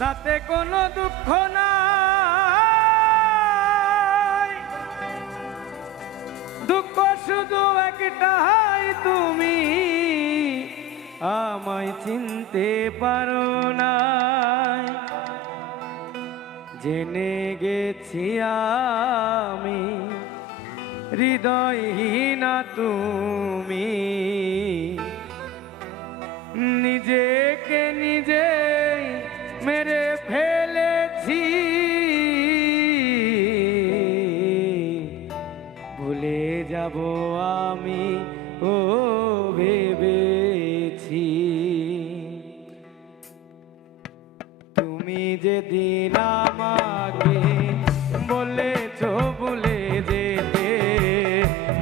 তাতে কোনো দুঃখ নাই, দুঃখ শুধু একটাই, তুমি আমায় চিনতে পারো না। জেনে গেছি আমি হৃদয়হীনা তুমি, নিজেকে নিজে মেরে ফেলেছি। ভুলে যাব আমি ও ভেবেছি, তুমি যেদিন আমাকে বলেছ ভুলে যেতে,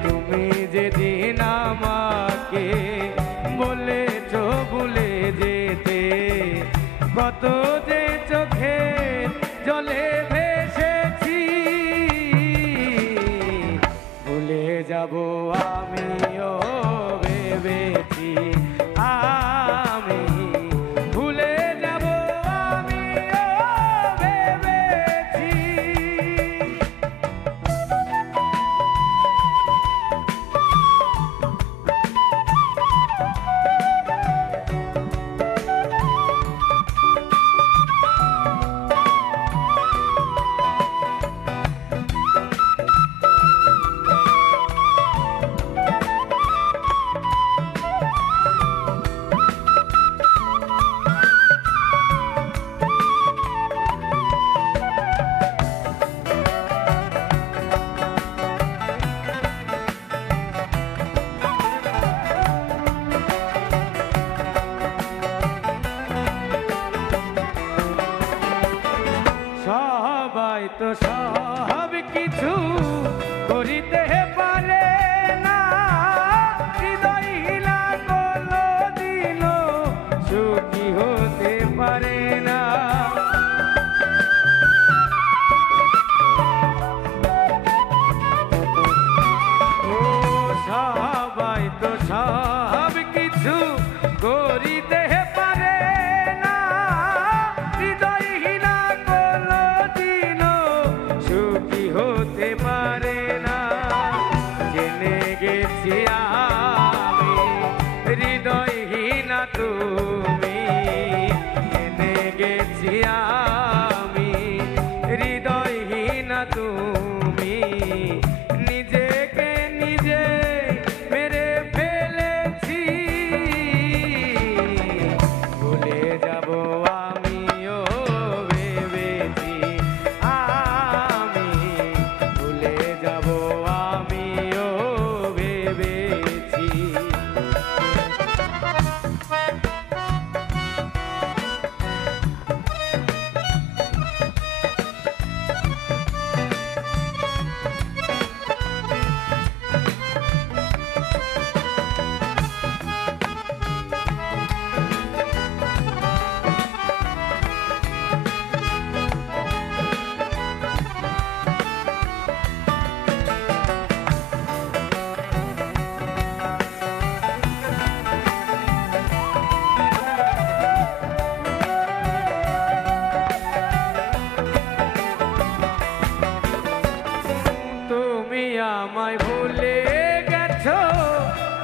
তুমি যেদিন আমাকে বলেছ ভুলে যেতে, কত যে চোখে জলে ভেসেছি। ভুলে যাব আমিও ভেবেছি, আমি ভুলে যাব আমিও ভেবেছি। সবাই তো সব কিছু করিতে পারে না, হৃদয়হীনা কোনদিনও সুখী হতে পারে না। ও সবাই তো সব কিছু করিতে পারে না, হৃদয়হীনা কোনদিনও সুখী হতে পারে না। জেনে গেছি আমি হৃদয়হীনা তুমি, জেনে গেছি আমি হৃদয়হীনা তুমি, নিজেকে নিজে মেরে ফেলেছি। ভুলে যাব আমিও ভেবেছি, আমি ভুলে যাব আমিও ভেবেছি। তুমি আমায় ভুলে গেছো,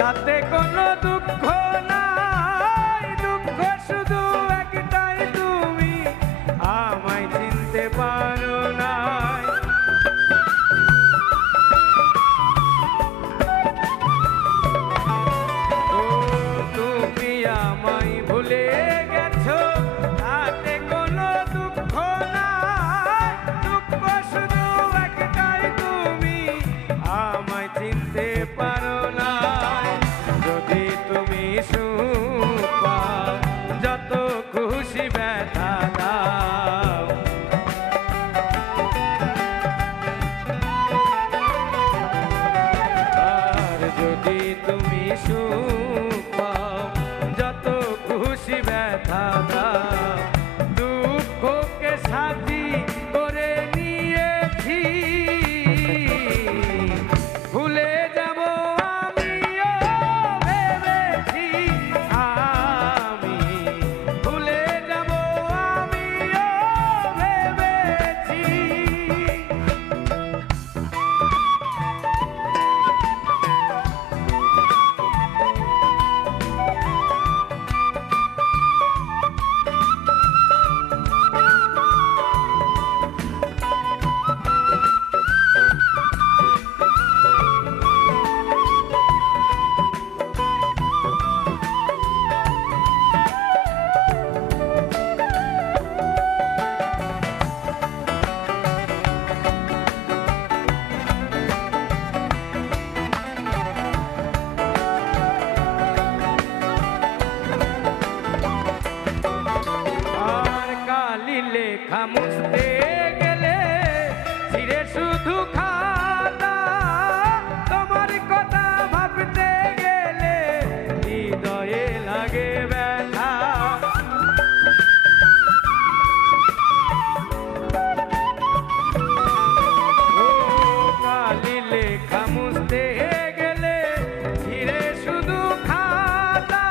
তাতে কোনো দুঃখ নাই, দুঃখ শুধু একটাই, তুমি আমায় চিনতে পারো না। ও তুমি আমায় ভুলে গেছো, তাতে কোনো দুঃখ নাই, দুঃখ শুধু একটাই, তুমি আমায় চিনতে পারো না। যদি তুমি সুখ পাও, যত খুশি ব্যথা দাও, আর যদি তুমি সুখ পাও, যত খুশি ব্যথা দাও, দুঃখকে সাথী করে নিয়েছি। ভুলে যাব আমিও ভেবেছি, আমি ভুলে যাব আমি কালি লেখা মুছতে গেলে ছিঁড়ে শুধু খাতা, তোমার কথা ভাবতে গেলে হৃদয়ে লাগে ব্যথা। ও কালি লেখা মুছতে গেলে ছিঁড়ে শুধু খাতা,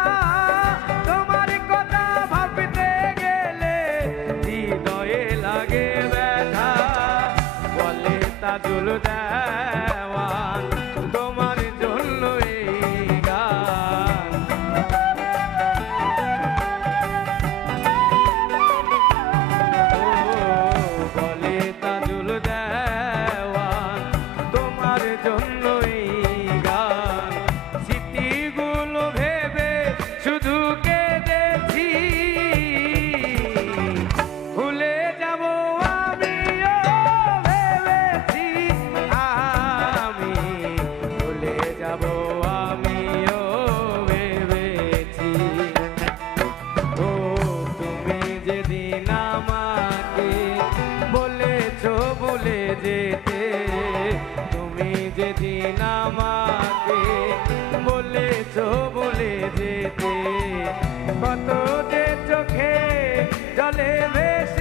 তোমার কথা ভাবতে গেলে হৃদয়ে লাগে ব্যথা। বলে তাজুল দেওয়ান তোমার জন্য এই গান। ও বলে তাজুল দেওয়ান তোমার জন্য এই গান। স্মৃতিগুলো ভেবে শুধু কেঁদেছি, ভুলে যাব আমিও ভেবেছি, আমি ভুলে যাব আমিও ভেবেছি। ও তুমি যেদিন আমাকে বলেছো ভুলে যেতে, তুমি যেদিন আমাকে বলেছো ভুলে যেতে, কত যে চোখে জলে ভেসে